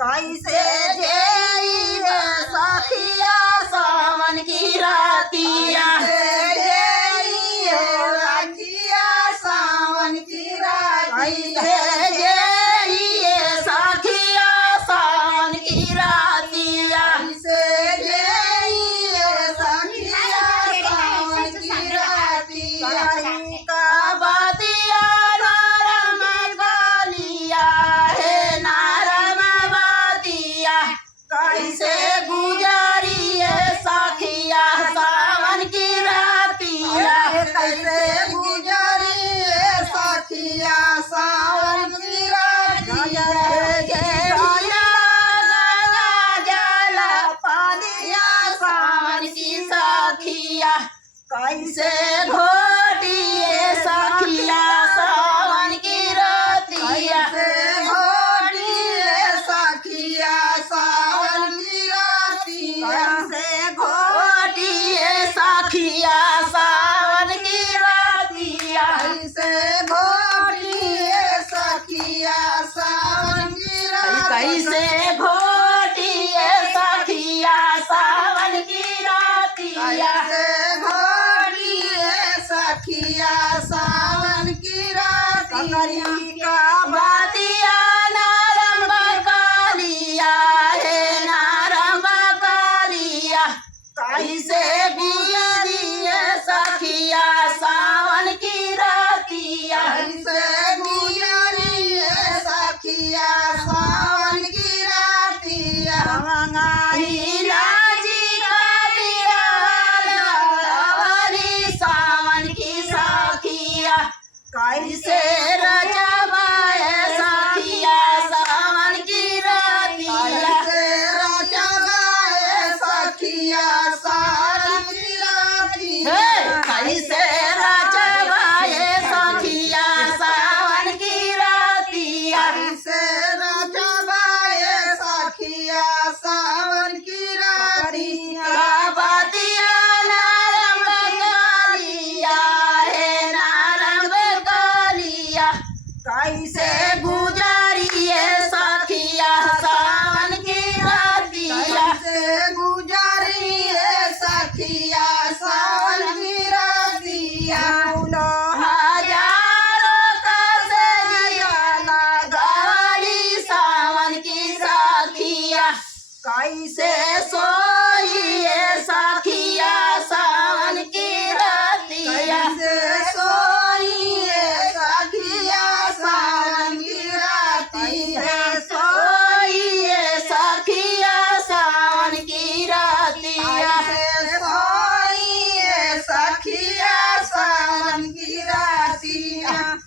कैसे जेब सखिया सावन की रातिया, राखिया सावन की रातिया, सखिया सावन की रातिया, सखिया सावन की रातिया, का बातिया नारम गालिया है नारम बातिया, कैसे गुजारिए सखिया सावन की रातिया, कैसे गुजारिए सखिया सावन की रातिया, जल पानिया सावन की सखिया, कैसे घोटिए सखिया सावन की रातिया, घोटिए सखिया सावन की रातिया, कैसे घोटिए सखिया सावन की रातिया, कैसे घोटिए सखिया सावन की रातिया, कैसे घोटिए सखिया सावन की रातिया, सखिया सावन की रातिया, का बातिया नारम बकालिया है नारम बकालिया, कैसे गुजरिए सखिया सावन की रातिया, कैसे गुजरिए सखिया सावन की रातिया, राजी का सावन की सखिया, कैसे रचवाए सखिया सावन की रातिया, कैसे रचवाए सखिया सावन की रातिया, कैसे रचवाए सखिया सावन की रातिया, कैसे रचवाए सखिया सावन की रातिया, बातिया नारम बकालिया है नारम बकालिया, कैसे गुजारिए सखिया सावन की रातिया, कैसे गुजारिए सखिया सावन की रातिया, हजारों कैसे जियाना गाली सावन की सखिया, कैसे